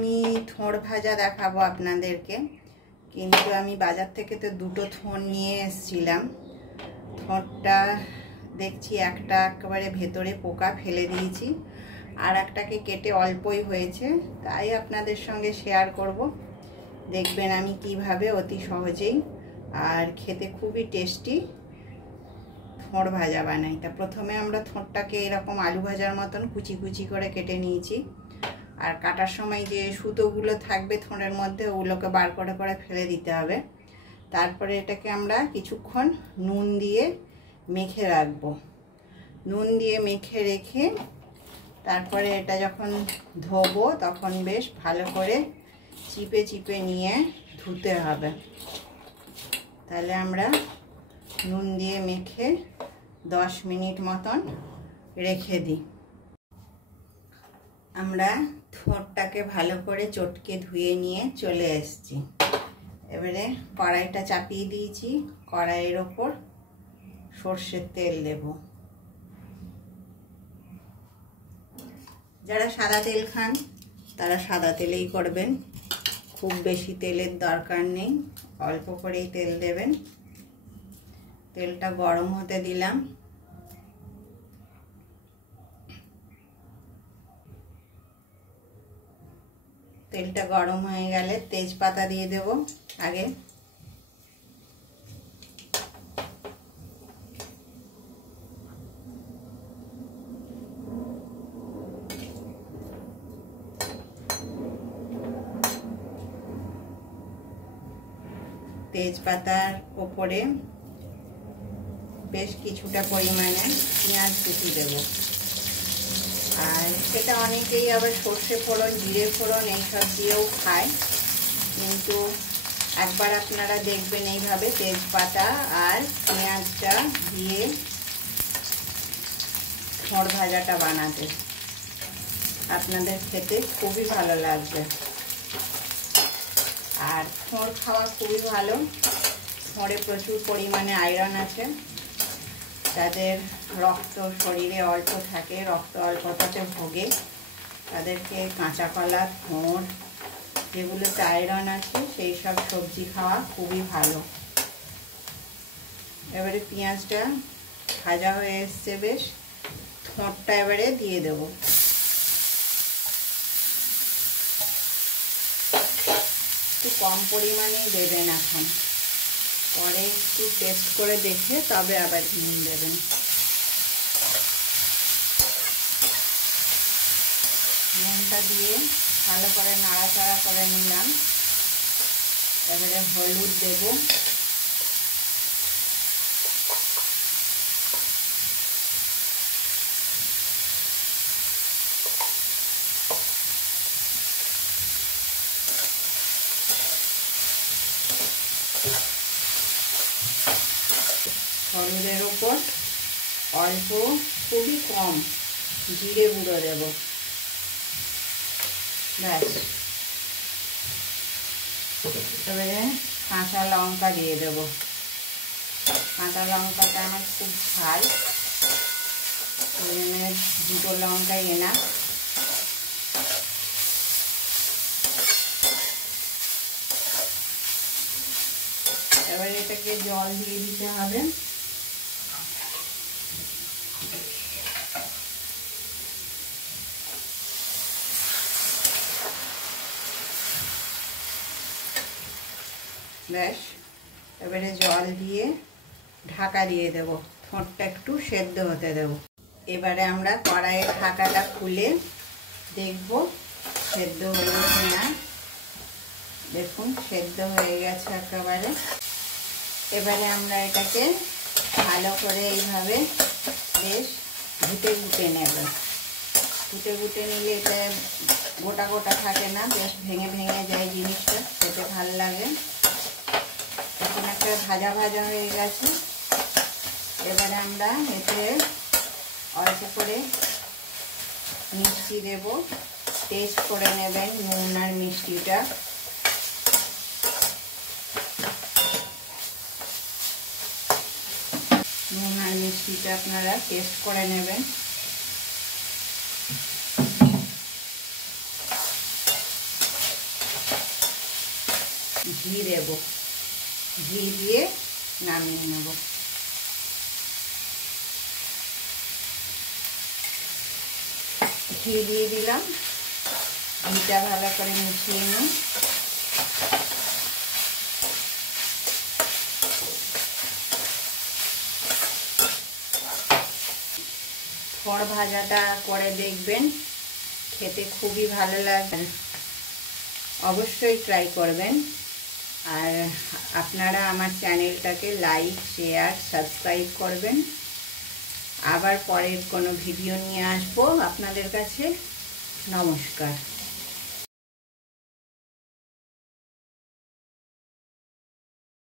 আমি থোড় ভাজা দেখাবো আপনাদেরকে, কিন্তু আমি বাজার থেকে তো দুটো থোড় নিয়ে এসেছিলাম। থোড়টা দেখছি একটা একেবারে ভেতরে পোকা ফেলে দিয়েছি, আর একটাকে কেটে অল্পই হয়েছে, তাই আপনাদের সঙ্গে শেয়ার করব। দেখবেন আমি কিভাবে অতি সহজেই আর খেতে খুবই টেস্টি থোড় ভাজা বানাই। তা প্রথমে আমরা থোড়টাকে এরকম আলু ভাজার মতন কুচি কুচি করে কেটে নিয়েছি, আর কাটার সময় যে সুতোগুলো থাকবে থোড়ের মধ্যে ওগুলোকে বার করে করে ফেলে দিতে হবে। তারপরে এটাকে আমরা কিছুক্ষণ নুন দিয়ে মেখে রাখবো। নুন দিয়ে মেখে রেখে তারপরে এটা যখন ধোবো তখন বেশ ভালো করে চিপে চিপে নিয়ে ধুতে হবে। তাহলে আমরা নুন দিয়ে মেখে 10 মিনিট মতন রেখে দিই। আমরা থোড়টাকে ভালো করে চটকে ধুয়ে নিয়ে চলে এসেছি। এবারে কড়াইটা চাপিয়ে দিয়েছি, কড়াইয়ের ওপর সর্ষের তেল দেব। যারা সাদা তেল খান তারা সাদা তেলেই করবেন, খুব বেশি তেলের দরকার নেই, অল্প করেই তেল দেবেন। তেলটা গরম হতে দিলাম। তেলটা গরম হয়ে গেলে তেজপাতা দিয়ে দেব আগে। তেজপাতার উপরে বেশ কিছুটা পরিমাণে পেঁয়াজ কুচি দেব। আর সেটা অনেকেই আবার সর্ষে ফোড়ন, জিরে ফোড়ন এইসব দিয়েও খায়, কিন্তু একবার আপনারা দেখবেন এইভাবে তেজপাতা আর পেঁয়াজটা দিয়ে থোড় ভাজাটা বানাতে, আপনাদের খেতে খুবই ভালো লাগবে। আর থোড় খাওয়া খুবই ভালো, থোড়ে প্রচুর পরিমাণে আয়রন আছে। যাদের রক্ত শরীরে অল্প থাকে, রক্ত অল্পতাতে ভোগে, তাদেরকে কাঁচা কলা, থোড় যেগুলোতে আয়রন আছে সেই সব সবজি খাওয়া খুবই ভালো। এবারে পেঁয়াজটা ভাজা হয়ে এসছে বেশ, থোড়টা এবারে দিয়ে দেব। একটু কম পরিমাণেই দেবেন এখন, পরে একটু টেস্ট করে দেখে তবে আবার নুন দেবেন। নুনটা দিয়ে ভালো করে নাড়াচাড়া করে নিলাম। এবারে হলুদ দেব, হলুদের ওপর অল্প, খুবই কম জিরে গুঁড়ো দেব। ব্যাস, এবারে কাঁচা লঙ্কা দিয়ে দেব। কাঁচা লঙ্কাটা আমার খুব ঝাল, ওই জন্য দুটো লঙ্কাই এনা। এবারে এটাকে জল দিয়ে দিতে হবে। ব্যাস, এবারে জল দিয়ে ঢাকা দিয়ে দেব, থোড়টা একটু সেদ্ধ হতে দেব। এবারে আমরা কড়াইয়ের ঢাকাটা খুলে দেখব সেদ্ধ হলো কিনা। দেখুন সেদ্ধ হয়ে গেছে একেবারে। এবারে আমরা এটাকে ভালো করে এইভাবে বেশ ঘুটে ঘুটে নেব। ঘুটে ঘুটে নিলে এটা গোটা গোটা থাকে না, বেশ ভেঙে ভেঙে যায় জিনিসটা, খেতে ভালো লাগে। এখন একটা ভাজা ভাজা হয়ে গেছে। এবারে আমরা এতে অল্প করে মিষ্টি দেব, টেস্ট করে নেবেন নুন আর মিষ্টিটা। নুন আর মিষ্টিটা আপনারা টেস্ট করে নেবেন। ঘি দেব, ঘি দিয়ে নামিয়ে নেব। ঘি দিয়ে দিলাম, ঘিটা ভালো করে মিশিয়ে নিই। থোড় ভাজাটা করে দেখবেন, খেতে খুবই ভালো লাগবে, অবশ্যই ট্রাই করবেন। আর আপনারা আমার চ্যানেলটাকে লাইক, শেয়ার, সাবস্ক্রাইব করবেন। আবার পরের কোনো ভিডিও নিয়ে আসবো আপনাদের কাছে। নমস্কার।